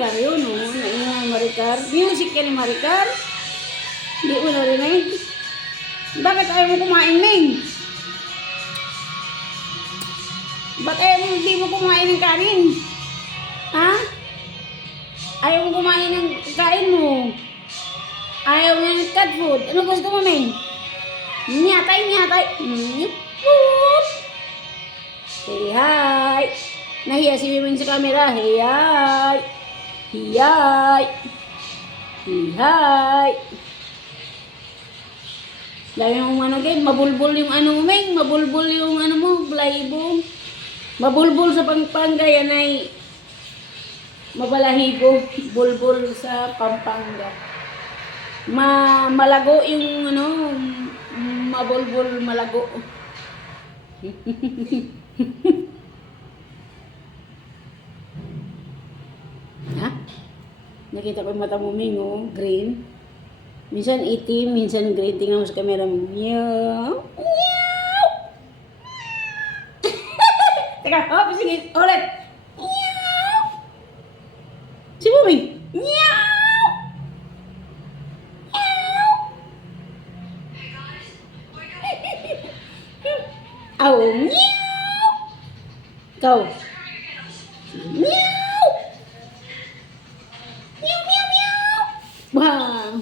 Maricar yun, oh. Naingay Maricar. Music ka ni Maricar. Hindi mo narinig. Bakit ayaw mo kumain, Ming? Bakit ayaw mo, hindi mo kumain ng kanin? Ha? Ayaw mo kumain ng kain mo? Ayaw mo ng cat food? Ano gusto mo, Ming? Nyatay, nyatay. Boop. Say hi. Nahiya si Miming sa camera. Hey, hi. Hi. Hi. Dahil yung ano kayo, mabulbul yung ano mo, Ming. Mabulbul yung ano mo, blaybo. Mabulbul sa Pangpangayan ay mabalahibo. Bulbul sa Pampanga. Malago yung ano, mabulbul malago. Ha? Nakita ko yung mata mo, Ming, oh, green. Minsan itim, minsan green. Tingnan mo sa camera mo. Meow. Meow. Teka, oh, sige, ulit. Meow. Si Ming. Meow. Aw, meow. Ikaw. Meow. Meow, meow, meow. Wow.